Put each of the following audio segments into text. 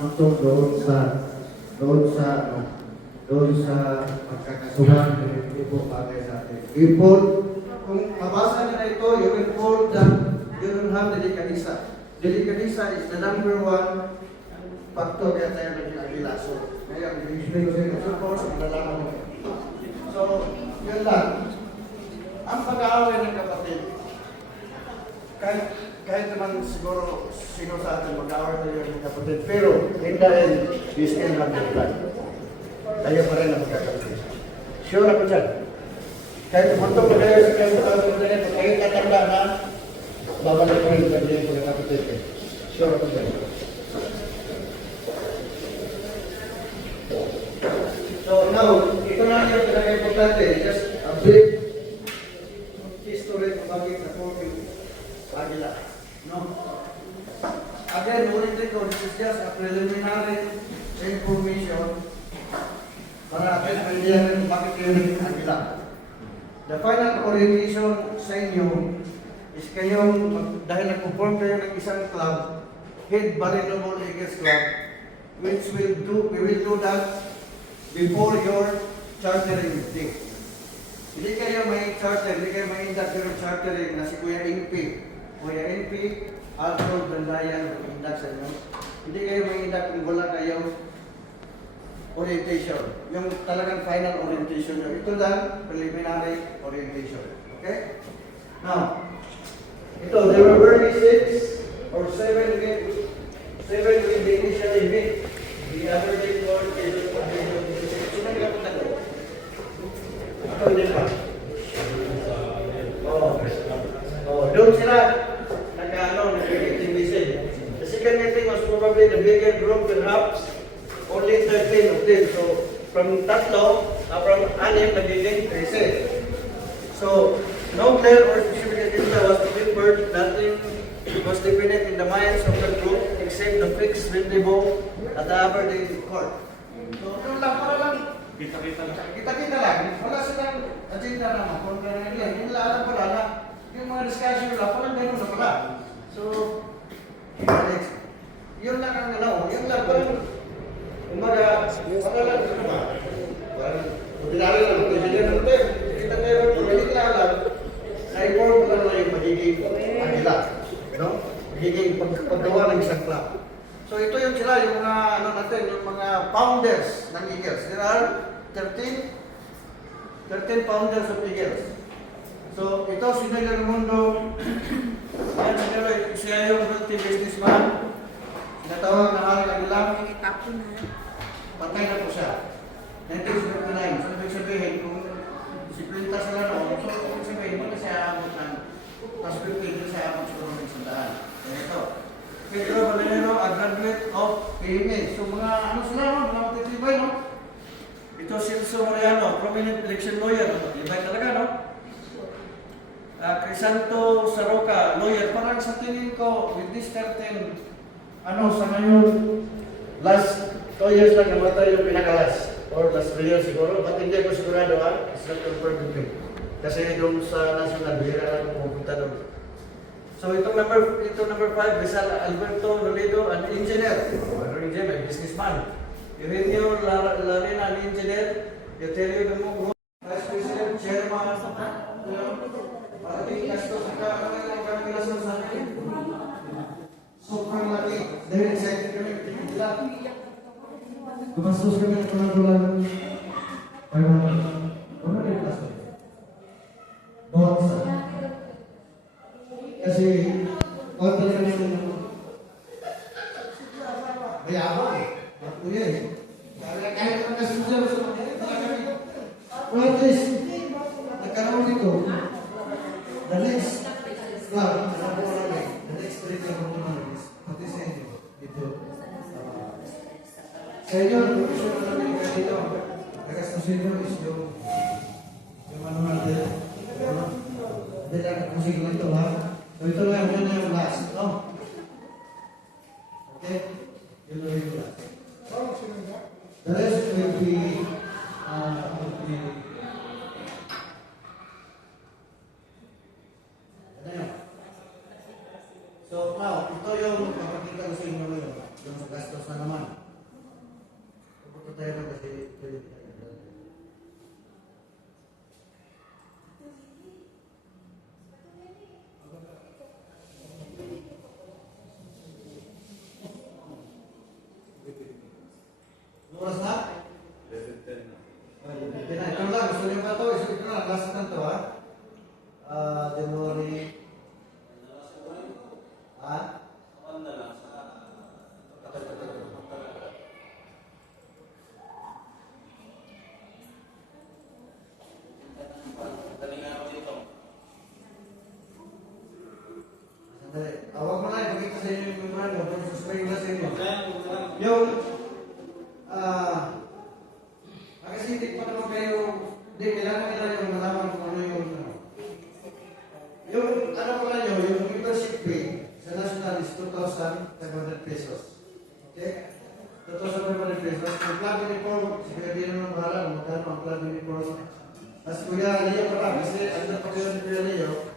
tungkol doon sa pagkakasuhan, hindi po bagay sa atin. Ipon, kung mabasa nila ito, you will fall that you don't have delikadisa. Delikadisa is the number one factor kaya tayo naging so, ngayon, i-explain ko sa inyo. So, of course, malalaman mo. So, yun lang. Ang pag-aaway ng kapatid, kahit naman siguro sino sa atin mag-aaway tayo ng kapatid, pero in the end, we still have the blood. Tayo pa rin ang magkakapatid. Sure ako dyan. Kahit umantong na kayo sa kayo sa kahit tatanda na, babalik ko rin ang kanyang pagkakapatid. Sure ako dyan. So now, ito na yung pinaka-importante. Just a brief history kung bakit na po yung Agila. No? Again, ulitin ko, this is just a preliminary information para atin maintindihan kung bakit kayo naging Agila. The final orientation sa inyo is kayong, dahil nag-perform kayo ng isang club, Head Balinobol Eagles Club, which we will do that before your chartering day. Hindi kayo may charter, hindi kayo may induct your chartering na si Kuya NP. Kuya NP, Alfred Bandayan, induct sa inyo. Hindi kayo may induct kung wala kayo orientation. Yung talagang final orientation nyo. Ito lang, preliminary orientation. Okay? Now, ito, there were already 6 or 7 when they initially meet. The other day orientation. Doon sila nag-meeting. The second meeting was probably the bigger group, perhaps only 13 of them. So from tatlo, from anim nagiging 13. So no clear or specific agenda was delivered. Nothing was definite in the minds of the group except the fixed rendezvous at the Aberdeen court. So doon lang para lang. Kita-kita lang. Wala silang agenda naman. Kung na nila, yung alam pala na yung mga discussion nila, parang gano'n na pala. So, yun lang ang ano. Yun lang parang umaga, wala lang ito ba? Parang, ordinary lang. Pwede na natin. Kita kayo, hindi nila alam na i-form lang na yung magiging agila. No? Magiging paggawa ng isang club. So ito yung sila, yung mga ano natin, yung mga founders ng Eagles. There are 13 founders of Eagles. So ito si Nelly Ramundo, yan si Nelly, siya yung multi-businessman. Sinatawag na hari ng ilang, patay na po siya. 1979, so ibig sabihin, kung disiplita sila noon, so ibig sabihin, hindi na siya abot ng, tapos 50 hindi na siya abot siguro ng sandaan. Ito. Pedro Valenero, a graduate of PMA. So mga ano sila, no? Mga matitibay, no? Ito si Celso Mariano, prominent election lawyer. Matitibay talaga, no? Crisanto Saroca, lawyer. Parang sa tingin ko, with this 13, ano, sa ngayon, last 2 years lang namatay yung pinakalas. Or last 3 years siguro. But hindi ko sigurado, ha? It's not confirmed with me. Kasi doon sa national, bihira lang pumunta doon. So itong number 5, Rizal Alberto Loredo, an engineer, businessman. Eugenio Larena, an engineer. Euterio Dumo, Vice President, Chairman, parating Castro, saka ang kanilasyon sa akin. Sobrang laki. Dahil excited kami, tingin sila. Gumastos kami ng pangatulan. Ano na yung kaso? Bonsa. Kasi, kontra kami ng mayabang eh. Makuya eh. Kahit naman kasi sila sa mga kami. Well, at least, nagkaroon nito, the next club, the next break na kami is, pati sa inyo, ito. Sa inyo, professional namin kanino, nakastusin nyo is yung ano natin, hindi lang musik lang ito ha. So ito lang yung last, no? Okay? Yun lang yung last. The rest will be so now, ito yung papakita ko sa inyo ngayon, yung gastos na naman. Pupunta tayo na kasi pwede tayo. Oras na? 11:10 na. Ito lang, gusto niyo ba ito? Ito lang, last na ito ha? January... Ha? Sandali. Awag mo na, ipagkita sa inyo yung mga ano, suspayin na sa inyo. Yung... kasi hindi pa naman kayo, hindi, kailangan nila yung malaman kung ano yung, ano pala nyo, yung membership fee sa national is 2,500 pesos. Okay? 2,500 pesos. Yung plug uniform, si Kuya Dino ng bahala kung magkano ang plug uniform. Tapos Kuya Leo pala, kasi ano pa kayo ni Kuya Leo,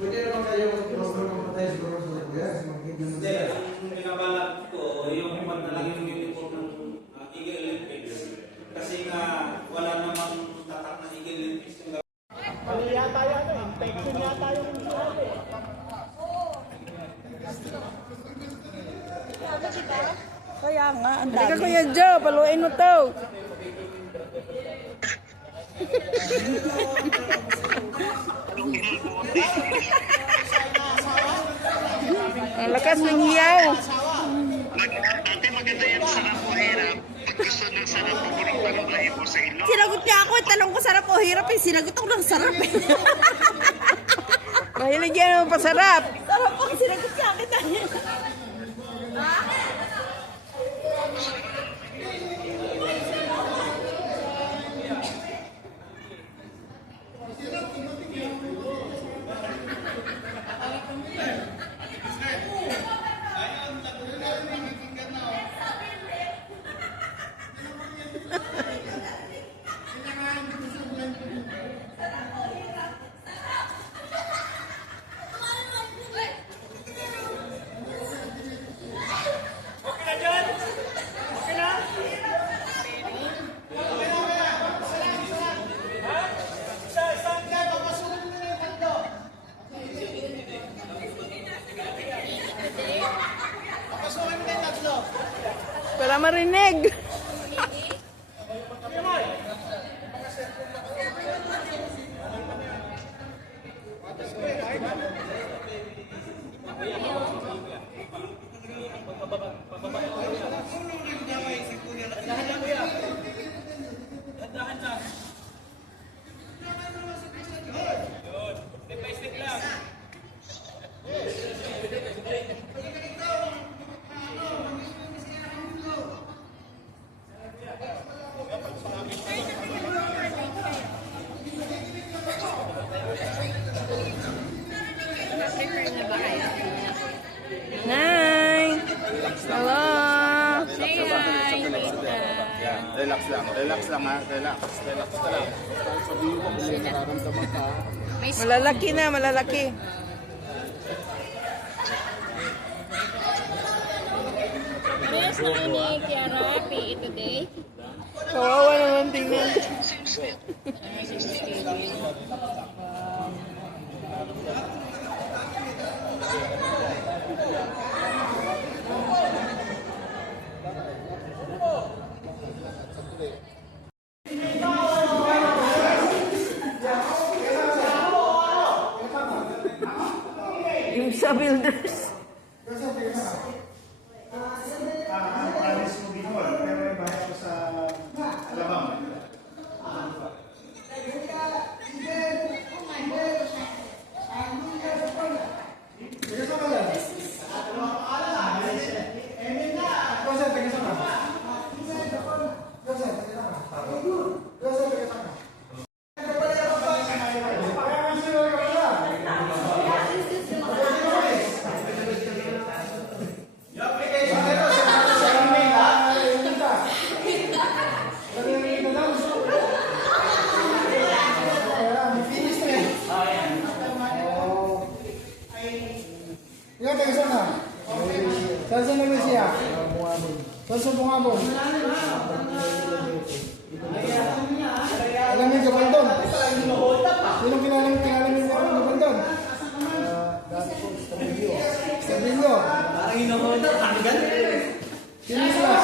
pwede naman kayo magpapatay siguro sa Kuya, kasi magiging naman sila. Yung pinabalak ko, yung pagdalang yung uniform ng Eagle Olympics. Kasi nga, wala namang tatak na Eagle Olympics yung gawin. Mali yata yan eh. Infection yata yung sinabi eh. Kaya nga, ang dami. Halika Kuya Joe, paluin mo to. Ang lakas ng hiyaw. Ate, maganda yan, sarap o hirap. Pag gusto ng sarap, pupunong talong mo sa ilong. Sinagot niya ako, talong ko sarap o hirap eh. Sinagot ako ng sarap eh. Mahilig yan ang pasarap. Sarap po, sinagot niya akin dahil. Para marinig. Nay! Hello! Say hi! Relax lang ha, relax ka lang. Sabihin mo kung may nararamdaman ka. Malalaki na, malalaki. Yes, na ni Kiara, PE today. Kawawa naman tingnan. Yung sa builders. Paris mo before, pero may bahay ko sa Alabang. Doon sa Bungabong. Alam mo yung Gabaldon? Sinong kilala mo yung Gabaldon? Sabinyo. Parang inuhod up, hanggan. Sino sila?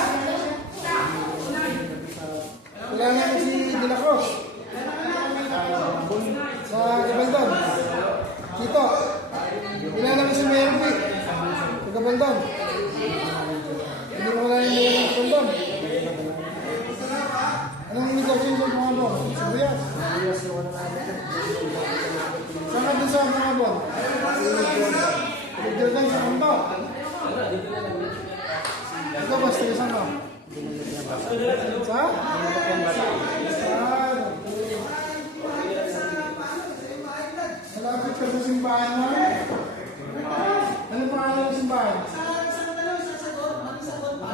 Kilala mo si De La Cruz? Sa Gabaldon. Chito. Kilala mo si Mayor P. Sa Gabaldon. Hindi mo wala yung Mayor sa Gabaldon. Anong negosyo sa mga bon? Sibuyas. Saan ka doon sa mga bon? Pagdilgan sa kanto. Ito ba, stresan mo? Sa? Malapit ka sa simbahan mo? Ano pangalan ng simbahan?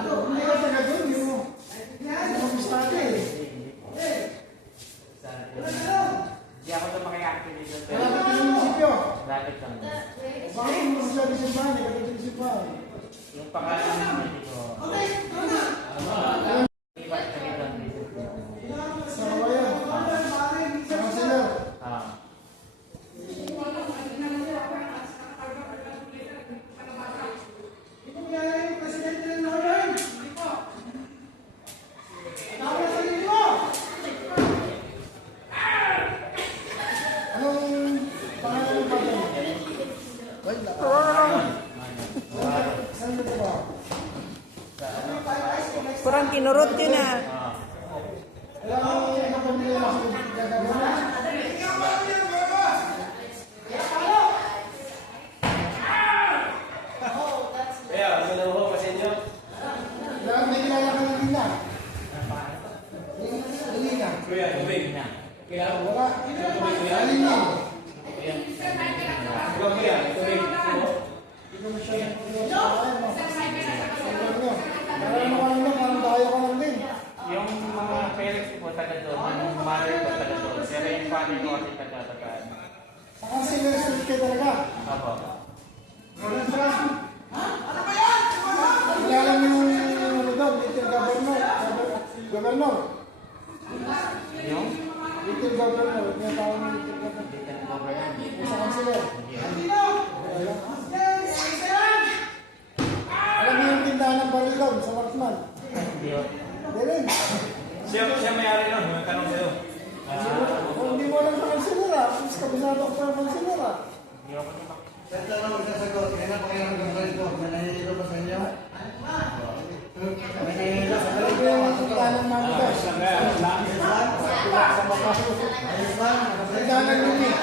Hindi ka taga doon, hindi mo. Hindi mo pistate eh. Hindi ako ito makiakili dito. Malapit ka sa munisipyo. Lapit lang. Bakit mo masasabi sa simbahan? Ikaw sa simbahan. Yung pangalan ng hindi ko. Iba ka dito ang dito. Sa kawayan. Sa kansiler. Anong pangalan ng pagkain mo? Saan mo ba? Kurang kinurot yun ah. Alam mo yung kapamilya mo sa gagawin mo? Lahat may kilala ka ng Lina. Lina. Wala. Lina. Parang tayo ka lang din. Yung mga parents ko taga doon, yung mother ko taga doon. Pero yung family ko kasi taga-tagaan. Sa kansiler street ka talaga. Apo. Kilala mo yung ano doon, little governor. Governor. Yung? Little governor. Yung tawag ng little governor. Dito ang government. Yung sa kansiler. Alam mo yung tindahan ng baril doon sa Marksman? Hindi ko. Hindi rin. Siya may-ari nun, may tanong sa'yo. Kung hindi mo alam sa kansiler ah, mas kabisado ko pa ng kansiler ah. Hindi ako ito. Saan ka lang magsasagot? Kaya na pakailan ng ganito. May nahihilo ba sa inyo? May nahihilo sa Alam mo yung tindahan ng mami doon. Sa Tindahan ng Lumi.